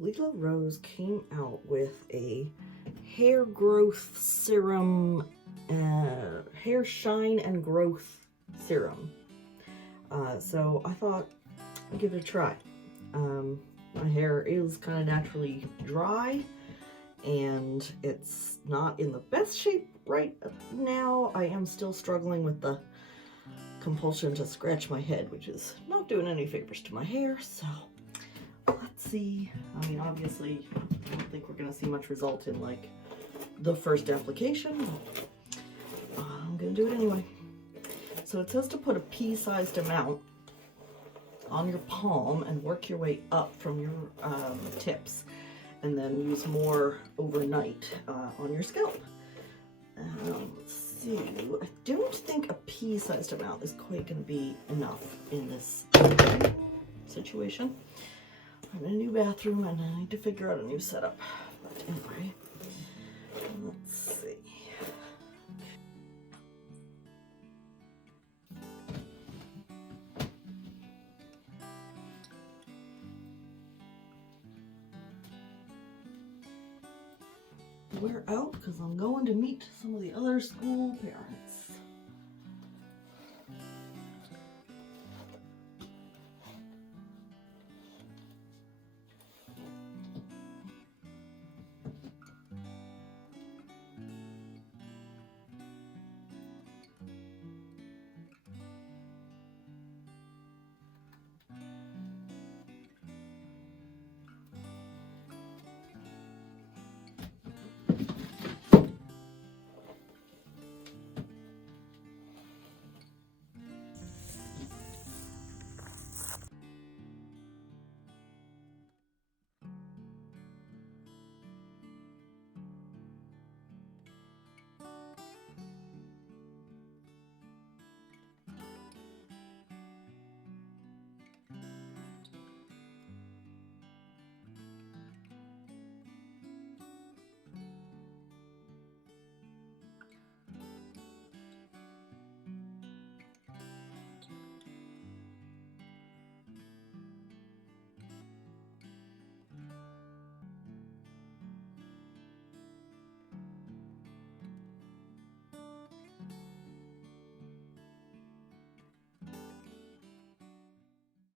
Lilla Rose came out with a hair growth serum, hair shine and growth serum. So I thought I'd give it a try. My hair is kind of naturally dry and it's not in the best shape right now. I am still struggling with the compulsion to scratch my head, which is not doing any favors to my hair, so let's see. I mean, obviously, I don't think we're gonna see much result in like the first application, but I'm gonna do it anyway. So it says to put a pea-sized amount on your palm and work your way up from your tips, and then use more overnight on your scalp. Let's see, I don't think a pea-sized amount is quite going to be enough in this situation. I'm in a new bathroom and I need to figure out a new setup. But anyway, let's see. We're out because I'm going to meet some of the other school parents.